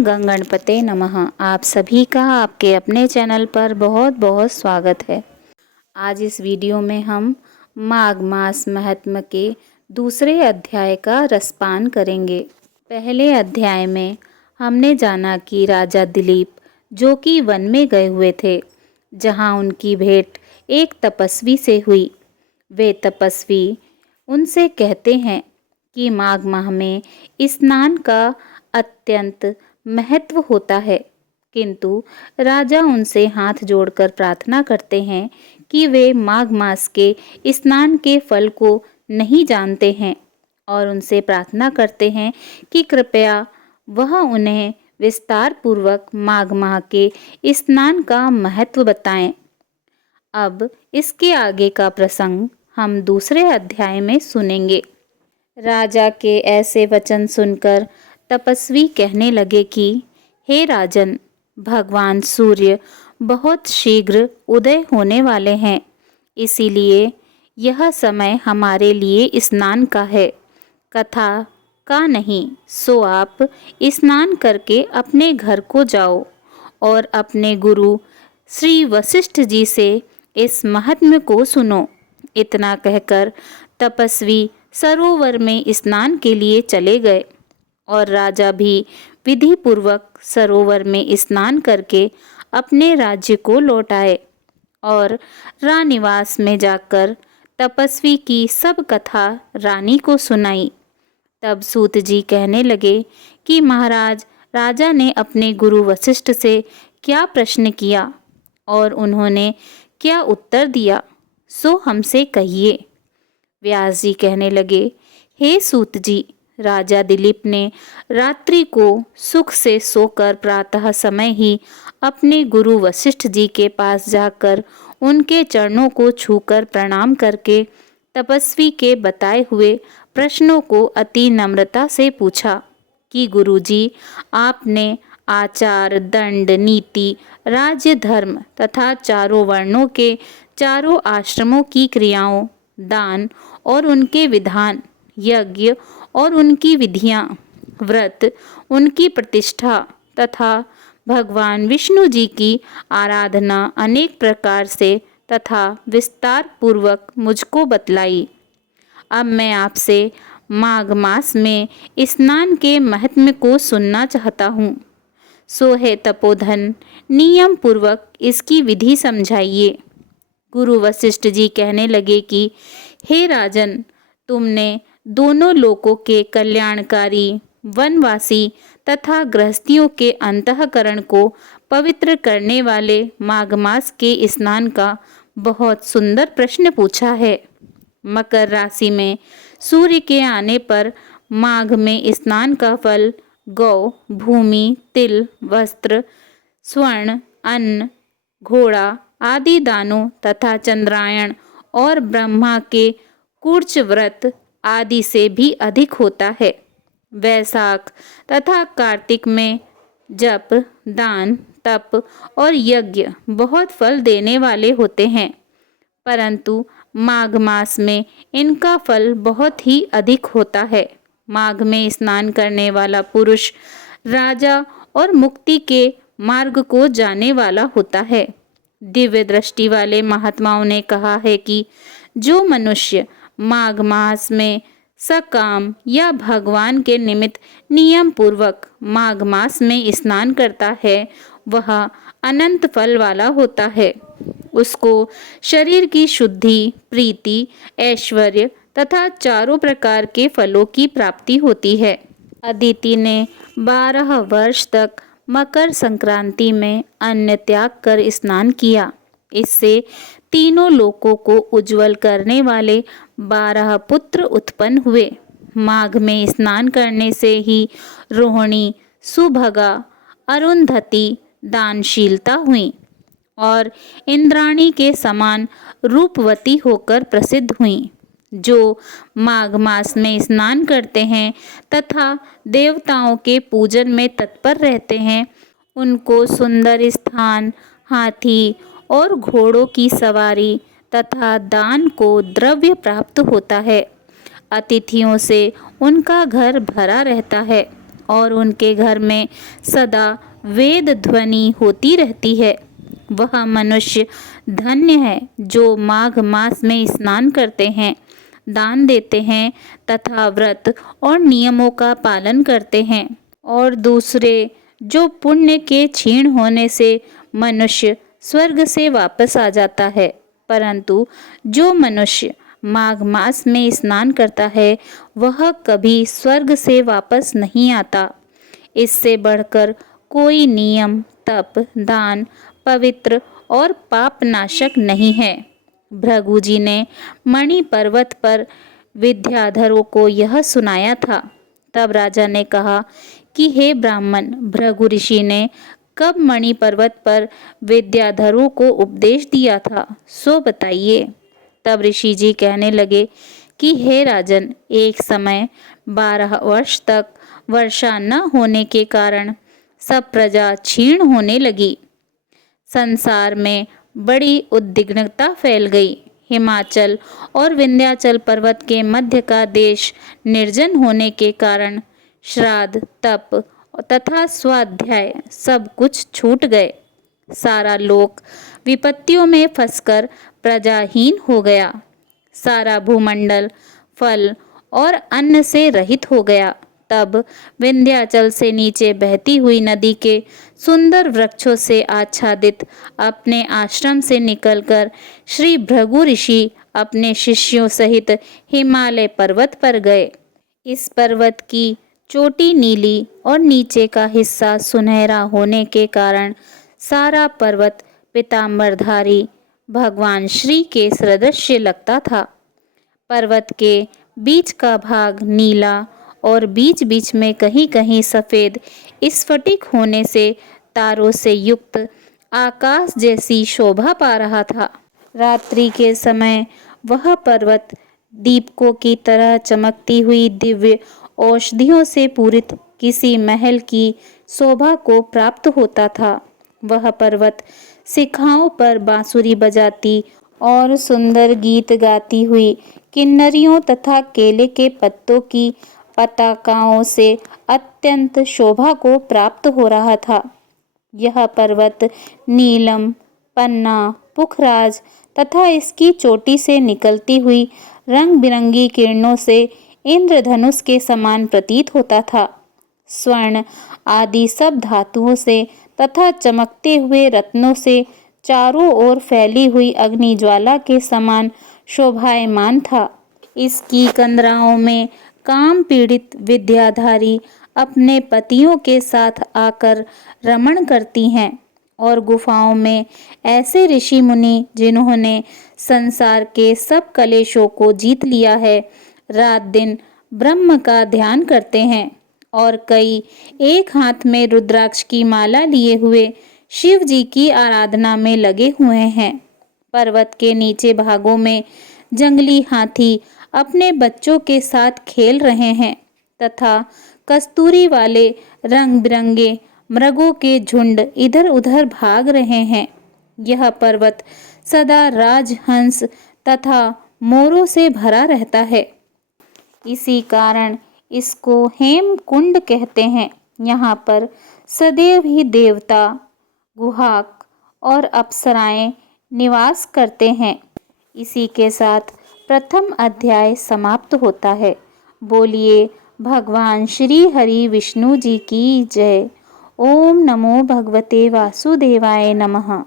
ओम गंगणपते नमः। आप सभी का आपके अपने चैनल पर बहुत बहुत स्वागत है। आज इस वीडियो में हम माघ मास महात्म्य के दूसरे अध्याय का रसपान करेंगे। पहले अध्याय में हमने जाना कि राजा दिलीप जो कि वन में गए हुए थे, जहां उनकी भेंट एक तपस्वी से हुई। वे तपस्वी उनसे कहते हैं कि माघ माह में स्नान का अत्यंत महत्व होता है, किंतु राजा उनसे हाथ जोड़कर प्रार्थना करते हैं कि वे माघ मास के स्नान के फल को नहीं जानते हैं और उनसे प्रार्थना करते हैं कि कृपया वह उन्हें विस्तार पूर्वक माघ माह के स्नान का महत्व बताएं। अब इसके आगे का प्रसंग हम दूसरे अध्याय में सुनेंगे। राजा के ऐसे वचन सुनकर तपस्वी कहने लगे कि हे राजन, भगवान सूर्य बहुत शीघ्र उदय होने वाले हैं, इसीलिए यह समय हमारे लिए स्नान का है, कथा का नहीं। सो आप स्नान करके अपने घर को जाओ और अपने गुरु श्री वशिष्ठ जी से इस महात्म्य को सुनो। इतना कहकर तपस्वी सरोवर में स्नान के लिए चले गए और राजा भी विधि पूर्वक सरोवर में स्नान करके अपने राज्य को लौट आए और रानिवास में जाकर तपस्वी की सब कथा रानी को सुनाई। तब सूत जी कहने लगे कि महाराज, राजा ने अपने गुरु वशिष्ठ से क्या प्रश्न किया और उन्होंने क्या उत्तर दिया, सो हमसे कहिए। व्यास जी कहने लगे, हे सूत जी, राजा दिलीप ने रात्रि को सुख से सोकर प्रातः समय ही अपने गुरु वशिष्ठ जी के पास जाकर उनके चरणों को छूकर प्रणाम करके तपस्वी के बताए हुए प्रश्नों को अति नम्रता से पूछा कि गुरुजी, आपने आचार, दंड, नीति, राज्य, धर्म तथा चारों वर्णों के चारों आश्रमों की क्रियाओं, दान और उनके विधान, यज्ञ और उनकी विधियां, व्रत, उनकी प्रतिष्ठा तथा भगवान विष्णु जी की आराधना अनेक प्रकार से तथा विस्तार पूर्वक मुझको बतलाई। अब मैं आपसे माघ मास में स्नान के महत्व को सुनना चाहता हूँ। सो है तपोधन, नियम पूर्वक इसकी विधि समझाइए। गुरु वशिष्ठ जी कहने लगे कि हे राजन, तुमने दोनों लोकों के कल्याणकारी, वनवासी तथा गृहस्थियों के अंतःकरण को पवित्र करने वाले माघ मास के स्नान का बहुत सुंदर प्रश्न पूछा है। मकर राशि में सूर्य के आने पर माघ में स्नान का फल गौ, भूमि, तिल, वस्त्र, स्वर्ण, अन्न, घोड़ा आदि दानों तथा चंद्रायण और ब्रह्मा के कुर्च व्रत आदि से भी अधिक होता है। वैशाख तथा कार्तिक में जप, दान, तप और यज्ञ बहुत फल देने वाले होते हैं, परंतु माघ मास में इनका फल बहुत ही अधिक होता है। माघ में स्नान करने वाला पुरुष राजा और मुक्ति के मार्ग को जाने वाला होता है। दिव्य दृष्टि वाले महात्माओं ने कहा है कि जो मनुष्य माघ मास में सकाम या भगवान के निमित्त नियम पूर्वक माघ मास में स्नान करता है, वह अनंत फल वाला होता है। उसको शरीर की शुद्धि, प्रीति, ऐश्वर्य तथा चारों प्रकार के फलों की प्राप्ति होती है। अदिति ने 12 वर्ष तक मकर संक्रांति में अन्न त्याग कर स्नान किया। इससे तीनों लोकों को उज्जवल करने वाले 12 पुत्र उत्पन्न हुए। माघ में स्नान करने से ही रोहिणी, सुभगा, अरुंधति दानशीलता हुई और इंद्राणी के समान रूपवती होकर प्रसिद्ध हुई। जो माघ मास में स्नान करते हैं तथा देवताओं के पूजन में तत्पर रहते हैं, उनको सुंदर स्थान, हाथी और घोड़ों की सवारी तथा दान को द्रव्य प्राप्त होता है। अतिथियों से उनका घर भरा रहता है और उनके घर में सदा वेद ध्वनि होती रहती है। वह मनुष्य धन्य है जो माघ मास में स्नान करते हैं, दान देते हैं तथा व्रत और नियमों का पालन करते हैं। और दूसरे जो पुण्य के क्षीण होने से मनुष्य स्वर्ग से वापस आ जाता है, परंतु जो मनुष्य माघ मास में स्नान करता है वह कभी स्वर्ग से वापस नहीं आता। इससे बढ़कर कोई नियम, तप, दान, पवित्र और पापनाशक नहीं है। भृगु जी ने मणि पर्वत पर विद्याधरों को यह सुनाया था। तब राजा ने कहा कि हे ब्राह्मण, भृगु ऋषि ने कब मणि पर्वत पर विद्याधरों को उपदेश दिया था, सो बताइए। तब ऋषि जी कहने लगे कि हे राजन, एक समय 12 वर्ष तक वर्षा न होने के कारण सब प्रजा क्षीण होने लगी। संसार में बड़ी उद्विग्नता फैल गई। हिमाचल और विंध्याचल पर्वत के मध्य का देश निर्जन होने के कारण श्राद्ध, तप तथा स्वाध्याय सब कुछ छूट गए। सारा लोक विपत्तियों में फंसकर प्रजाहीन हो गया। सारा भूमंडल फल और अन्न से रहित हो गया। तब विंध्याचल से नीचे बहती हुई नदी के सुंदर वृक्षों से आच्छादित अपने आश्रम से निकलकर श्री भृगु ऋषि अपने शिष्यों सहित हिमालय पर्वत पर गए। इस पर्वत की चोटी नीली और नीचे का हिस्सा सुनहरा होने के कारण सारा पर्वत पीतांबरधारी भगवान श्री के सदृश्य लगता था। पर्वत के बीच का भाग नीला और बीच बीच में कहीं कहीं सफ़ेद स्फटिक होने से तारों से युक्त आकाश जैसी शोभा पा रहा था। रात्रि के समय वह पर्वत दीपकों की तरह चमकती हुई दिव्य औषधियों से पूरित किसी महल की शोभा को प्राप्त होता था। वह पर्वत शिखाओं पर बांसुरी बजाती और सुंदर गीत गाती हुई किन्नरियों तथा केले के पत्तों की पताकाओं से अत्यंत शोभा को प्राप्त हो रहा था। यह पर्वत नीलम, पन्ना, पुखराज तथा इसकी चोटी से निकलती हुई रंग बिरंगी किरणों से इंद्रधनुष के समान प्रतीत होता था। स्वर्ण आदि सब धातुओं से तथा चमकते हुए रत्नों से चारों ओर फैली हुई अग्नि ज्वाला के समान शोभायमान था। इसकी कंदराओं में काम पीड़ित विद्याधारी अपने पतियों के साथ आकर रमण करती हैं और गुफाओं में ऐसे ऋषि मुनि जिन्होंने संसार के सब कलेशों को जीत लिया है, रात दिन ब्रह्म का ध्यान करते हैं और कई एक हाथ में रुद्राक्ष की माला लिए हुए शिव जी की आराधना में लगे हुए हैं। पर्वत के नीचे भागों में जंगली हाथी अपने बच्चों के साथ खेल रहे हैं तथा कस्तूरी वाले रंग बिरंगे मृगों के झुंड इधर उधर भाग रहे हैं। यह पर्वत सदा राजहंस तथा मोरों से भरा रहता है। इसी कारण इसको हेमकुंड कहते हैं। यहाँ पर सदैव ही देवता, गुहाक और अप्सराएं निवास करते हैं। इसी के साथ प्रथम अध्याय समाप्त होता है। बोलिए भगवान श्री हरि विष्णु जी की जय। ओम नमो भगवते वासुदेवाय नमः।